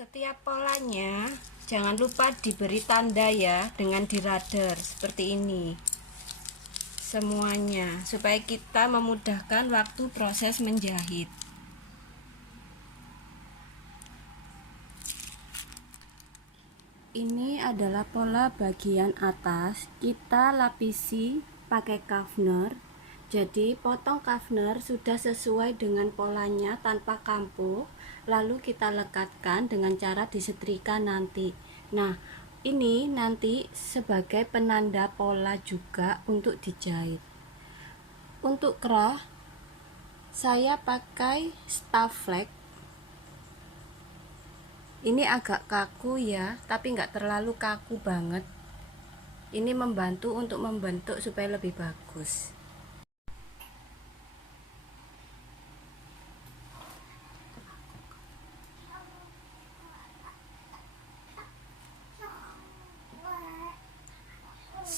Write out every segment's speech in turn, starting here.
Setiap polanya jangan lupa diberi tanda ya dengan dirader seperti ini semuanya, supaya kita memudahkan waktu proses menjahit. Ini adalah pola bagian atas, kita lapisi pakai kafner. Jadi potong kafner sudah sesuai dengan polanya tanpa kampuh, lalu kita lekatkan dengan cara disetrika nanti. Nah, ini nanti sebagai penanda pola juga untuk dijahit. Untuk kerah saya pakai staff flag. Ini agak kaku ya, tapi nggak terlalu kaku banget. Ini membantu untuk membentuk supaya lebih bagus.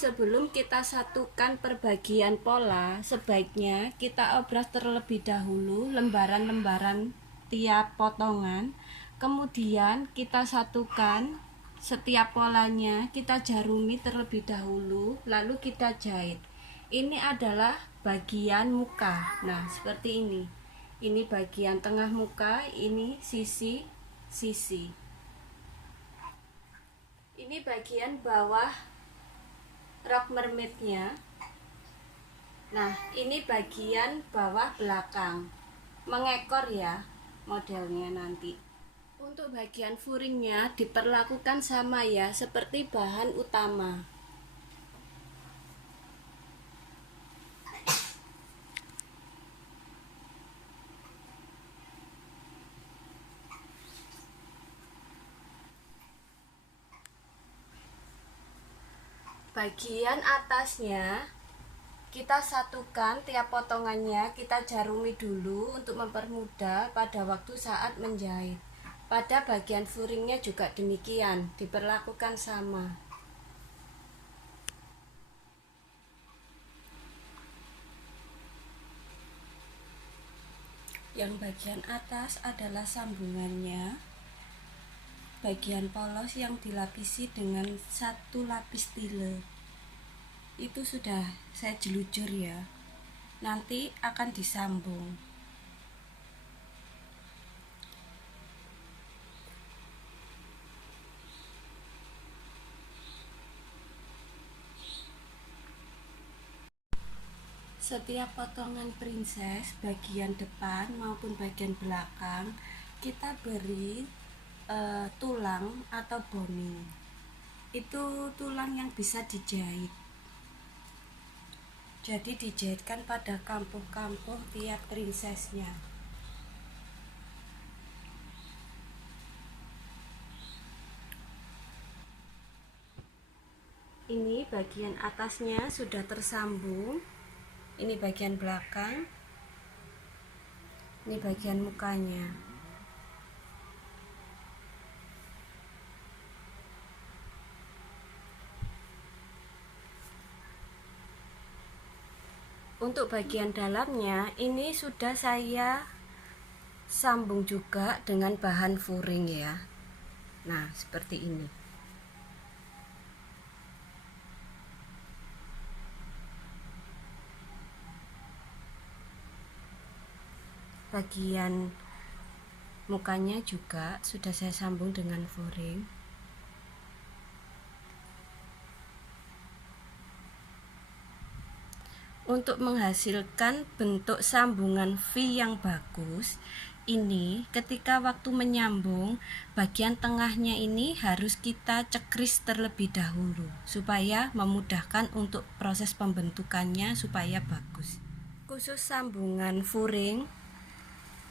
Sebelum kita satukan perbagian pola, sebaiknya kita obras terlebih dahulu lembaran-lembaran tiap potongan. Kemudian kita satukan setiap polanya, kita jarumi terlebih dahulu, lalu kita jahit. Ini adalah bagian muka. Nah, seperti ini. Ini bagian tengah muka, ini sisi. Ini bagian bawah rok mermaidnya. Nah, ini bagian bawah belakang mengekor ya modelnya nanti. Untuk bagian furingnya diperlakukan sama ya seperti bahan utama. Bagian atasnya kita satukan tiap potongannya, kita jarumi dulu untuk mempermudah pada waktu saat menjahit. Pada bagian furingnya juga demikian, diperlakukan sama. Yang bagian atas adalah sambungannya. Bagian polos yang dilapisi dengan satu lapis tile. Itu sudah saya jelujur ya. Nanti akan disambung. Setiap potongan princess bagian depan maupun bagian belakang kita beri tulang atau boning. Itu tulang yang bisa dijahit. Jadi dijahitkan pada kampuh-kampuh tiap princessnya. Ini bagian atasnya sudah tersambung. Ini bagian belakang. Ini bagian mukanya. Untuk bagian dalamnya ini sudah saya sambung juga dengan bahan furing ya. Nah, seperti ini. Bagian mukanya juga sudah saya sambung dengan furing. Untuk menghasilkan bentuk sambungan V yang bagus, ini ketika waktu menyambung, bagian tengahnya ini harus kita cekris terlebih dahulu supaya memudahkan untuk proses pembentukannya supaya bagus. Khusus sambungan furing,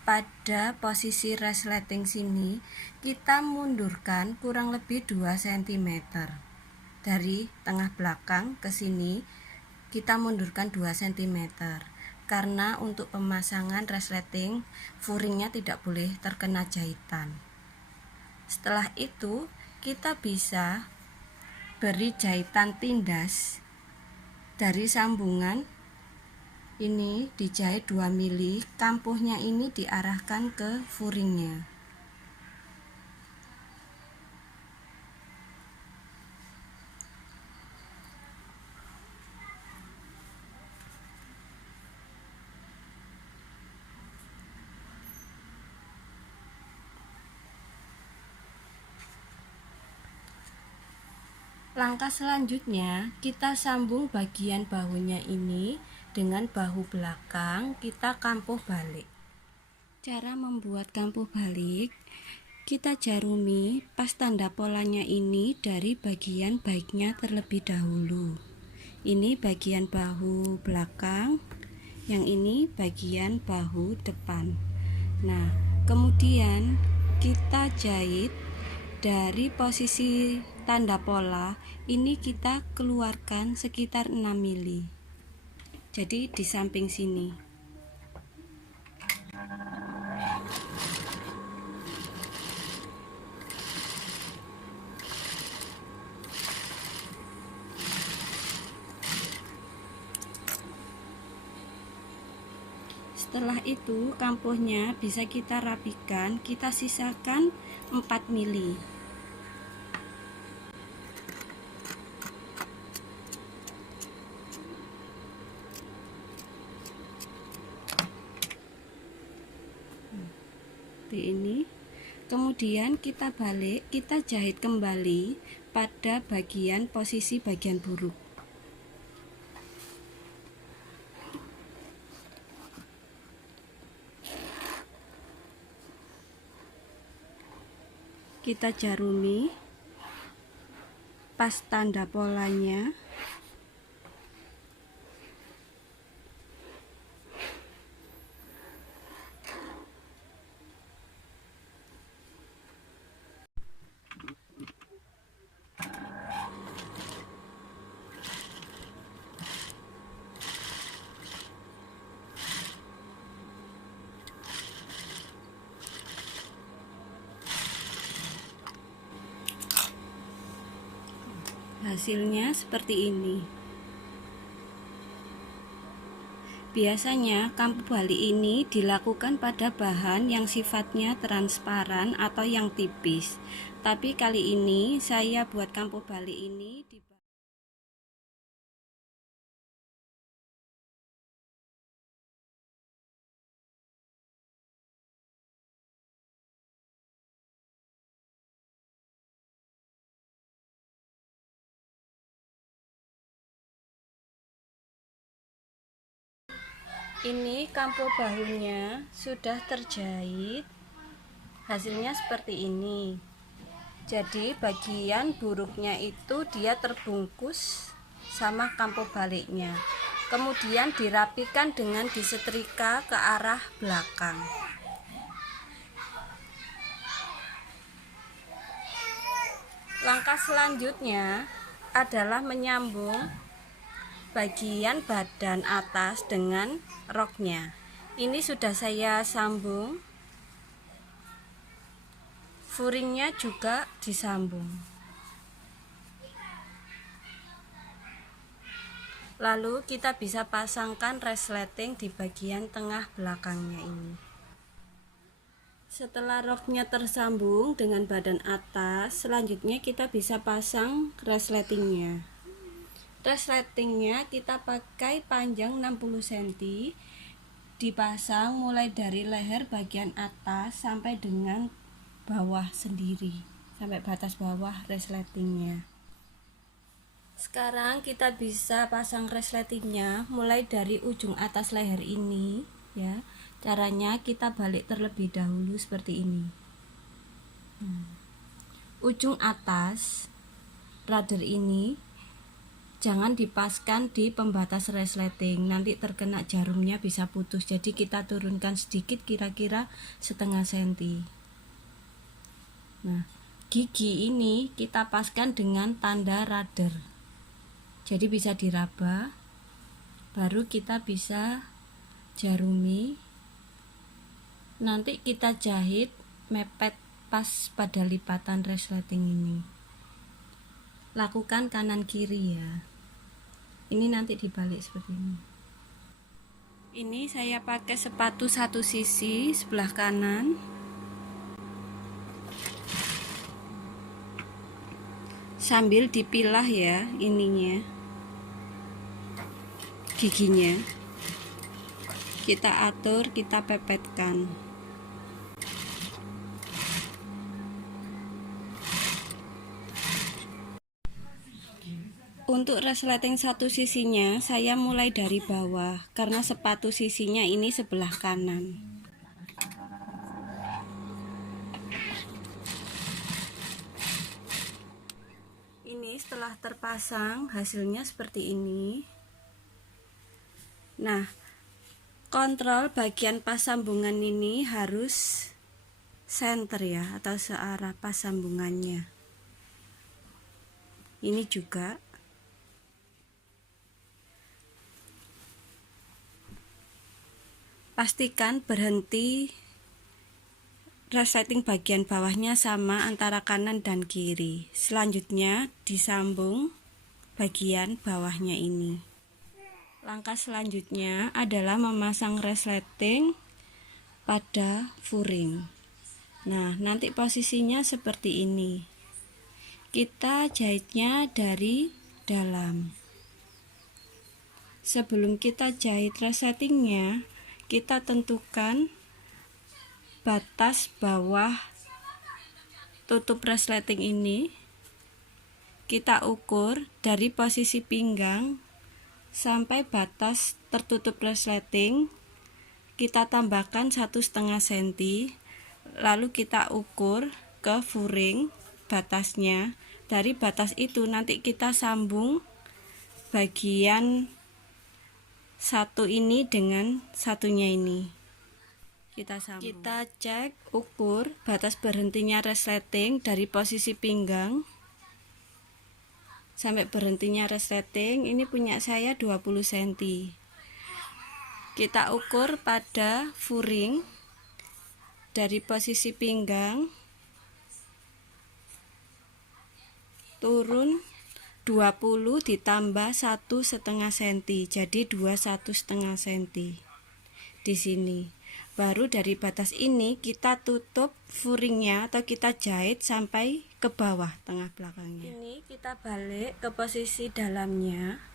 pada posisi resleting sini kita mundurkan kurang lebih 2 cm. Dari tengah belakang ke sini kita mundurkan 2 cm karena untuk pemasangan resleting furingnya tidak boleh terkena jahitan. Setelah itu kita bisa beri jahitan tindas dari sambungan ini, dijahit 2 mili, kampuhnya ini diarahkan ke furingnya. Langkah selanjutnya, kita sambung bagian bahunya ini dengan bahu belakang, kita kampuh balik. Cara membuat kampuh balik, kita jarumi pas tanda polanya ini dari bagian baiknya terlebih dahulu. Ini bagian bahu belakang, yang ini bagian bahu depan. Nah, kemudian kita jahit dari posisi tanda pola ini, kita keluarkan sekitar 6 mili. Jadi di samping sini. Setelah itu kampuhnya bisa kita rapikan, kita sisakan 4 mili. Seperti ini. Kemudian kita balik, kita jahit kembali pada bagian posisi bagian buruk. Kita jarumi pas tanda polanya. Hasilnya seperti ini. Biasanya kampuh balik ini dilakukan pada bahan yang sifatnya transparan atau yang tipis. Tapi kali ini saya buat kampuh balik ini di ini kampuh bahunya sudah terjahit. Hasilnya seperti ini. Jadi bagian buruknya itu dia terbungkus sama kampuh baliknya. Kemudian dirapikan dengan disetrika ke arah belakang. Langkah selanjutnya adalah menyambung bagian badan atas dengan roknya. Ini sudah saya sambung, furingnya juga disambung. Lalu kita bisa pasangkan resleting di bagian tengah belakangnya ini. Setelah roknya tersambung dengan badan atas, selanjutnya kita bisa pasang resletingnya. Resletingnya kita pakai panjang 60 cm, dipasang mulai dari leher bagian atas sampai dengan bawah sendiri, sampai batas bawah resletingnya. Sekarang kita bisa pasang resletingnya mulai dari ujung atas leher ini ya. Caranya kita balik terlebih dahulu seperti ini. Ujung atas rudder ini jangan dipaskan di pembatas resleting, nanti terkena jarumnya bisa putus. Jadi kita turunkan sedikit, kira-kira setengah senti. Nah, gigi ini kita paskan dengan tanda rudder. Jadi bisa diraba, baru kita bisa jarumi. Nanti kita jahit mepet pas pada lipatan resleting ini. Lakukan kanan kiri ya. Ini nanti dibalik seperti ini. Ini saya pakai sepatu satu sisi sebelah kanan. Sambil dipilah ya ininya, giginya. Kita atur, kita pepetkan. Untuk resleting satu sisinya, saya mulai dari bawah karena sepatu sisinya ini sebelah kanan. Ini setelah terpasang, hasilnya seperti ini. Nah, kontrol bagian pas sambungan ini harus center ya, atau searah pas sambungannya. Ini juga. Pastikan berhenti resleting bagian bawahnya sama antara kanan dan kiri. Selanjutnya disambung bagian bawahnya ini. Langkah selanjutnya adalah memasang resleting pada furing. Nah, nanti posisinya seperti ini. Kita jahitnya dari dalam. Sebelum kita jahit resletingnya, kita tentukan batas bawah tutup resleting ini. Kita ukur dari posisi pinggang sampai batas tertutup resleting. Kita tambahkan 1,5 cm, lalu kita ukur ke furing batasnya. Dari batas itu nanti kita sambung bagian satu ini dengan satunya ini. Kita sambung. Kita cek ukur batas berhentinya resleting dari posisi pinggang sampai berhentinya resleting. Ini punya saya 20 cm. Kita ukur pada furing dari posisi pinggang turun 20 ditambah 1,5 cm, jadi 21,5 cm di sini. Baru dari batas ini kita tutup furingnya atau kita jahit sampai ke bawah tengah belakangnya. Ini kita balik ke posisi dalamnya.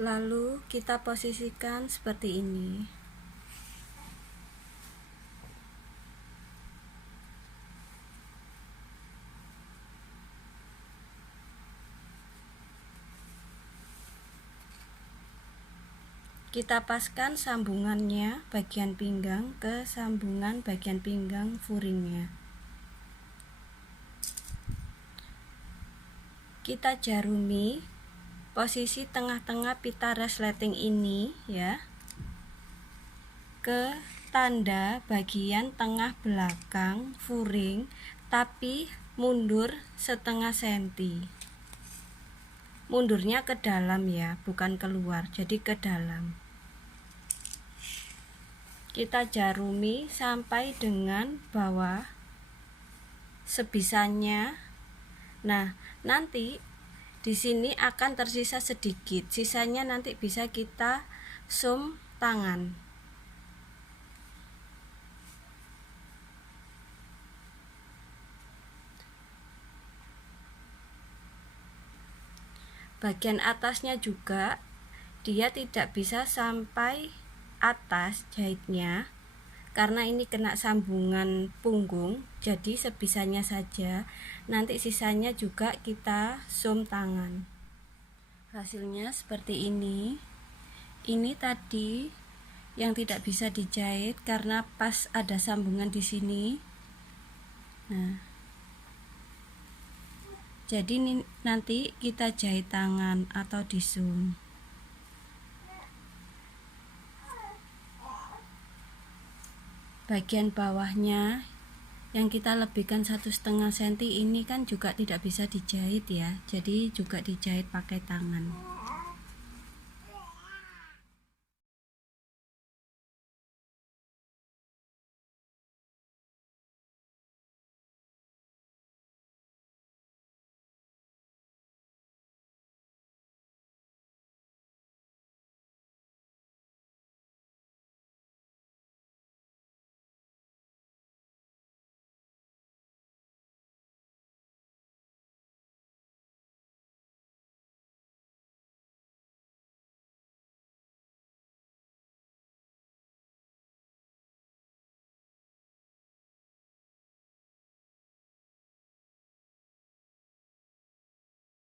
Lalu kita posisikan seperti ini. Kita paskan sambungannya bagian pinggang ke sambungan bagian pinggang furingnya. Kita jarumi posisi tengah-tengah pita resleting ini ya, ke tanda bagian tengah belakang furing, tapi mundur 0,5 cm. Mundurnya ke dalam ya, bukan keluar, jadi ke dalam. Kita jarumi sampai dengan bawah sebisanya. Nah, nanti di sini akan tersisa sedikit, sisanya nanti bisa kita zoom tangan. Bagian atasnya juga dia tidak bisa sampai atas jahitnya karena ini kena sambungan punggung, jadi sebisanya saja. Nanti sisanya juga kita zoom tangan. Hasilnya seperti ini. Ini tadi yang tidak bisa dijahit karena pas ada sambungan di sini. Nah, jadi ini nanti kita jahit tangan atau di zoom. Bagian bawahnya yang kita lebihkan 1,5 cm ini kan juga tidak bisa dijahit ya, jadi juga dijahit pakai tangan.